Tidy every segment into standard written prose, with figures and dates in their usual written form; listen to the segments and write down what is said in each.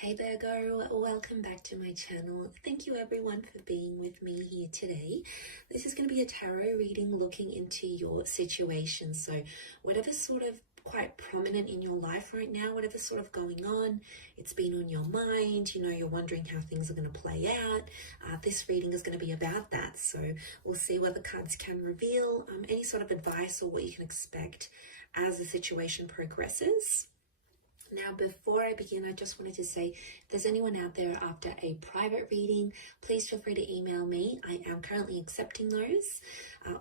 Hey Virgo, welcome back to my channel. Thank you everyone for being with me here today. This is going to be a tarot reading looking into your situation. So whatever's sort of quite prominent in your life right now, whatever's sort of going on, it's been on your mind, you're wondering how things are going to play out. This reading is going to be about that. So we'll see what the cards can reveal, any sort of advice or what you can expect as the situation progresses. Now, before I begin, I just wanted to say, if there's anyone out there after a private reading, please feel free to email me. I am currently accepting those.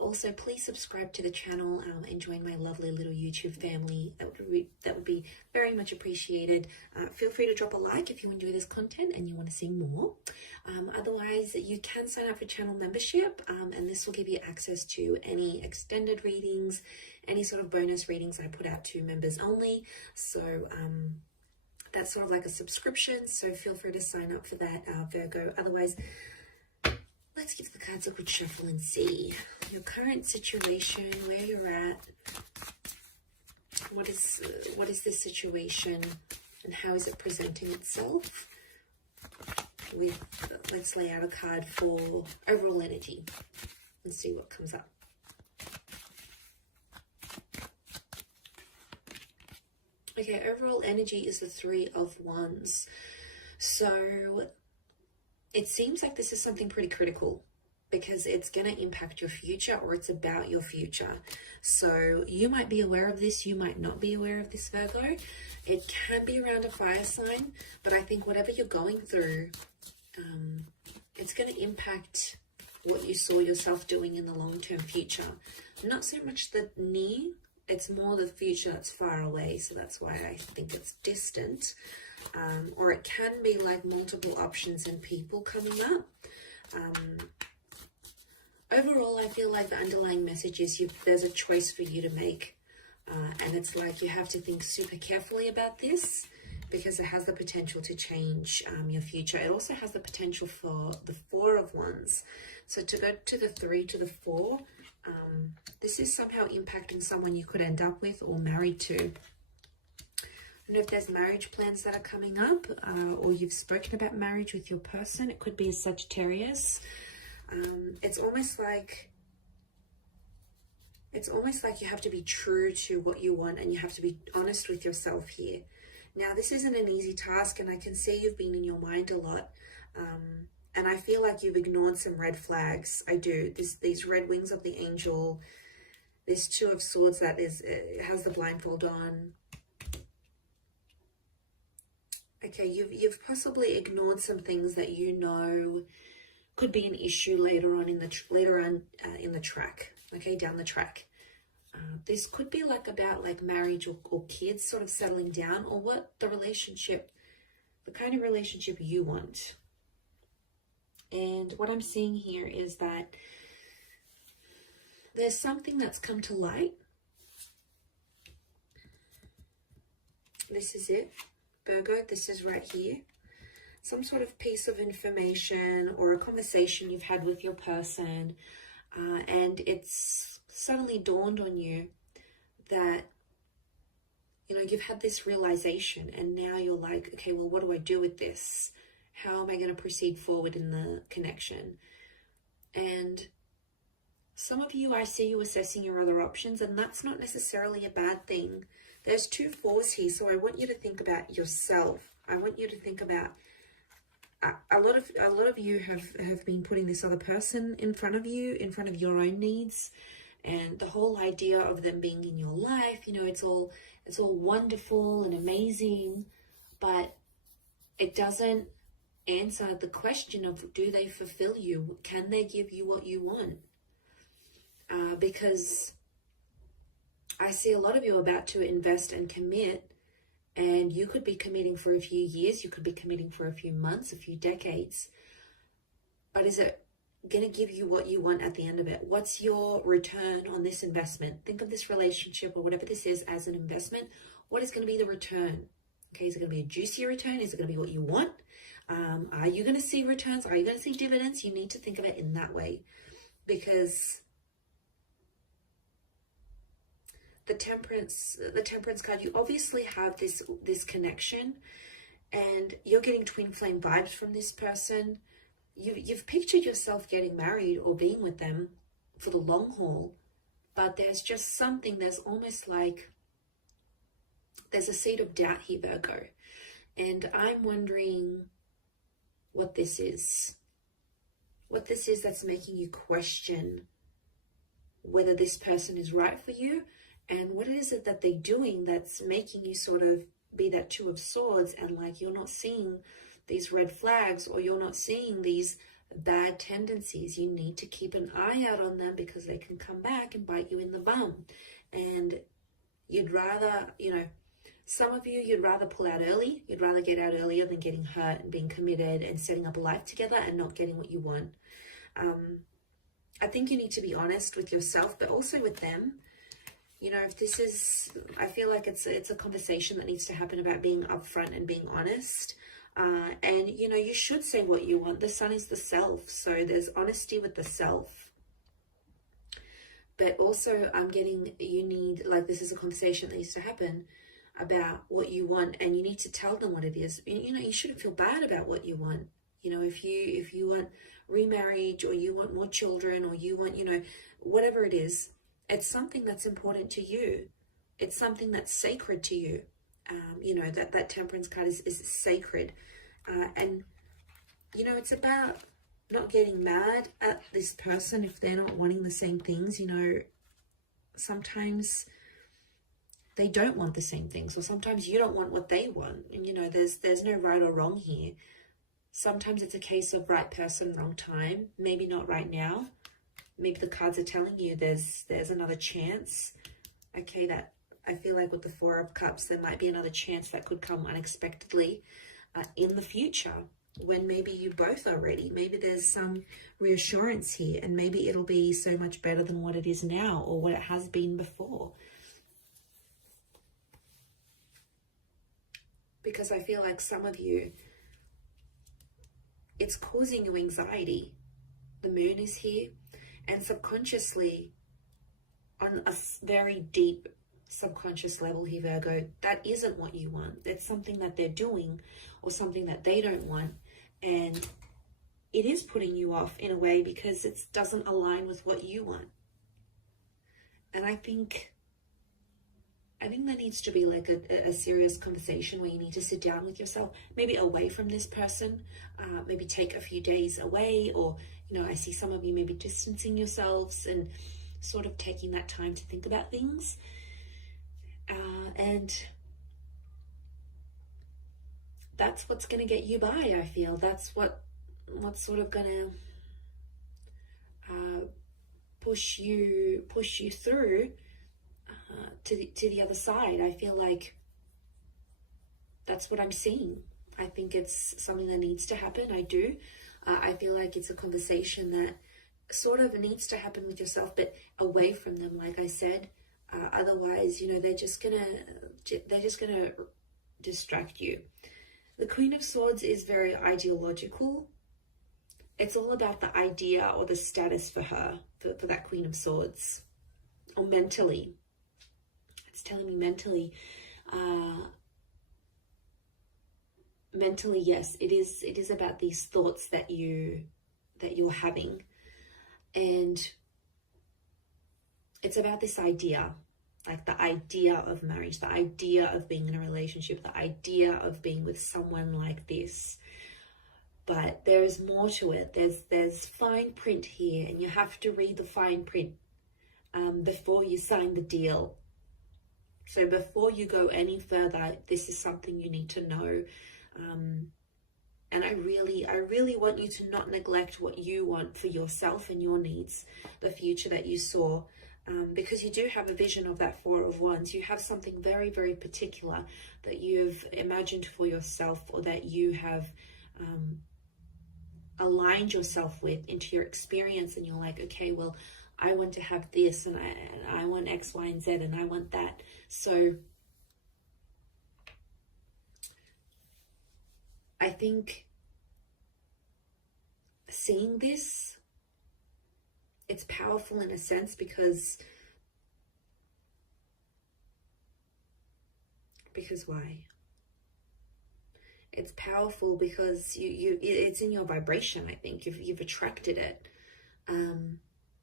Also, please subscribe to the channel and join my lovely little YouTube family. That would be very much appreciated. Feel free to drop a like if you enjoy this content and you want to see more. Otherwise, you can sign up for channel membership, and this will give you access to any extended readings, any sort of bonus readings I put out to members only. So that's sort of like a subscription, so feel free to sign up for that, Virgo. Otherwise, let's give the cards a good shuffle and see your current situation, where you're at. What is this situation and how is it presenting itself? Let's lay out a card for overall energy and see what comes up. Okay, overall energy is the Three of Wands. So it seems like this is something pretty critical because it's going to impact your future, or it's about your future. So you might be aware of this, you might not be aware of this, Virgo. It can be around a fire sign, but I think whatever you're going through, it's going to impact what you saw yourself doing in the long-term future. Not so much the near, it's more the future that's far away, so that's why I think it's distant. Or it can be like multiple options and people coming up. Overall, I feel like the underlying message is there's a choice for you to make. And it's like you have to think super carefully about this because it has the potential to change your future. It also has the potential for the Four of Wands. So to go to the Three to the Four, this is somehow impacting someone you could end up with or married to. I don't know if there's marriage plans that are coming up, or you've spoken about marriage with your person. It could be a Sagittarius. It's almost like you have to be true to what you want and you have to be honest with yourself here. Now, this isn't an easy task, and I can see you've been in your mind a lot. And I feel like you've ignored some red flags. I do. These red wings of the angel, this Two of Swords that has the blindfold on. Okay, you've possibly ignored some things that you know could be an issue later on in the track. Okay, down the track. This could be like about like marriage or kids sort of settling down, or what the kind of relationship you want. And what I'm seeing here is that there's something that's come to light. This is it, Virgo. This is right here. Some sort of piece of information or a conversation you've had with your person, and it's suddenly dawned on you that you've had this realization, and now you're like, okay, well, what do I do with this? How am I going to proceed forward in the connection? And some of you, I see you assessing your other options, and that's not necessarily a bad thing. There's two fours here, so I want you to think about yourself. I want you to think about a lot of you have been putting this other person in front of you, in front of your own needs, and the whole idea of them being in your life. It's all wonderful and amazing, but it doesn't answer the question of, do they fulfill you? Can they give you what you want? Because I see a lot of you about to invest and commit, and you could be committing for a few years, you could be committing for a few months, a few decades, but is it going to give you what you want at the end of it? What's your return on this investment? Think of this relationship or whatever this is as an investment. What is going to be the return? Okay, is it going to be a juicy return? Is it going to be what you want? Are you going to see returns? Are you going to see dividends? You need to think of it in that way, because the temperance card, you obviously have this connection, and you're getting twin flame vibes from this person. You've pictured yourself getting married or being with them for the long haul, but there's just something, there's almost like there's a seed of doubt here, Virgo. And I'm wondering what this is. What this is that's making you question whether this person is right for you, and what is it that they're doing that's making you sort of be that Two of Swords, and like you're not seeing these red flags, or you're not seeing these bad tendencies. You need to keep an eye out on them because they can come back and bite you in the bum. And you'd rather, you know, some of you, you'd rather pull out early. You'd rather get out earlier than getting hurt and being committed and setting up a life together and not getting what you want. I think you need to be honest with yourself, but also with them. You know, if this is, I feel like it's a conversation that needs to happen about being upfront and being honest. And, you know, you should say what you want. The sun is the self. So there's honesty with the self. But also I'm getting, you need, like, this is a conversation that needs to happen about what you want. And you need to tell them what it is. You know, you shouldn't feel bad about what you want. You know, if you want remarriage, or you want more children, or you want, you know, whatever it is, it's something that's important to you. It's something that's sacred to you. You know, that Temperance card is sacred. And, you know, it's about not getting mad at this person if they're not wanting the same things. You know, sometimes they don't want the same things, or sometimes you don't want what they want. And, you know, there's no right or wrong here. Sometimes it's a case of right person, wrong time. Maybe not right now. Maybe the cards are telling you there's another chance. Okay, that I feel like with the Four of Cups, there might be another chance that could come unexpectedly in the future, when maybe you both are ready. Maybe there's some reassurance here, and maybe it'll be so much better than what it is now, or what it has been before. Because I feel like some of you, it's causing you anxiety. The moon is here, and subconsciously, on a very deep subconscious level here, Virgo, that isn't what you want. That's something that they're doing, or something that they don't want, and it is putting you off in a way because it doesn't align with what you want. And I think there needs to be like a serious conversation where you need to sit down with yourself, maybe away from this person, maybe take a few days away, or, you know, I see some of you maybe distancing yourselves and sort of taking that time to think about things. And that's what's going to get you by, I feel. That's what's sort of going to push you through to the other side. I feel like that's what I'm seeing. I think it's something that needs to happen. I do. I feel like it's a conversation that sort of needs to happen with yourself, but away from them, like I said. Otherwise, you know, they're just gonna distract you. The Queen of Swords is very ideological. It's all about the idea or the status for her, for that Queen of Swords, or mentally. It's telling me mentally. Mentally, yes, it is about these thoughts that you're having, and it's about this idea, like the idea of marriage, the idea of being in a relationship, the idea of being with someone like this. But there's more to it. There's fine print here, and you have to read the fine print before you sign the deal. So before you go any further, this is something you need to know. And I really want you to not neglect what you want for yourself and your needs, the future that you saw, because you do have a vision of that Four of Wands. You have something very, very particular that you've imagined for yourself, or that you have aligned yourself with into your experience, and you're like, okay, well, I want to have this, and I want X, Y, and Z, and I want that. So I think seeing this, it's powerful in a sense, because why? it's powerful because it's in your vibration. I think you've attracted it.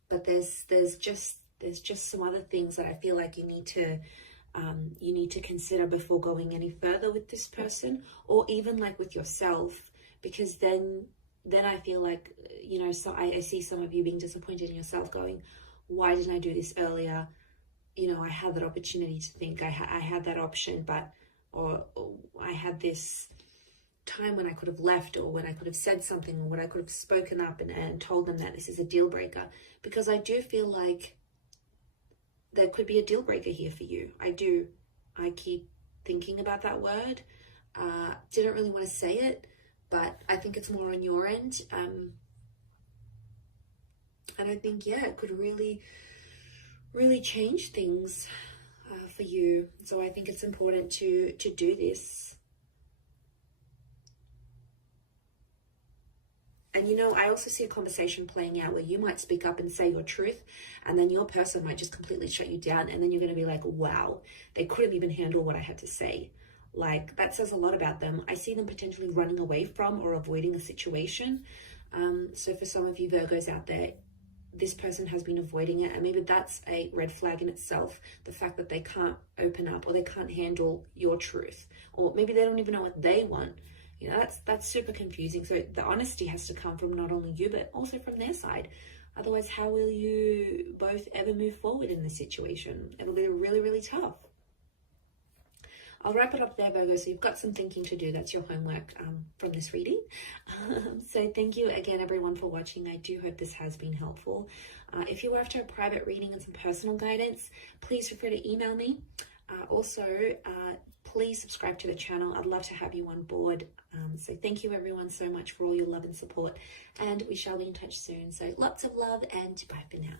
But there's just some other things that I feel like you need to consider before going any further with this person, or even like with yourself, because then I feel like, you know, so I see some of you being disappointed in yourself, going, why didn't I do this earlier? You know, I had that opportunity to think, I had that option, but or I had this time when I could have left, or when I could have said something, or when I could have spoken up and told them that this is a deal breaker. Because I do feel like there could be a deal breaker here for you. I keep thinking about that word. Didn't really want to say it, but I think it's more on your end. And I think, yeah, it could really, really change things for you. So I think it's important to do this. And, you know, I also see a conversation playing out where you might speak up and say your truth, and then your person might just completely shut you down. And then you're going to be like, wow, they couldn't even handle what I had to say. Like, that says a lot about them. I see them potentially running away from or avoiding a situation. So for some of you Virgos out there, this person has been avoiding it, and maybe that's a red flag in itself. The fact that they can't open up, or they can't handle your truth, or maybe they don't even know what they want. You know, that's super confusing. So the honesty has to come from not only you, but also from their side. Otherwise, how will you both ever move forward in this situation? It'll be really, really tough. I'll wrap it up there, Virgo. So you've got some thinking to do. That's your homework from this reading. So thank you again, everyone, for watching. I do hope this has been helpful. If you're after a private reading and some personal guidance, please feel free to email me. Also, please subscribe to the channel. I'd love to have you on board. So thank you, everyone, so much for all your love and support. And we shall be in touch soon. So lots of love, and bye for now.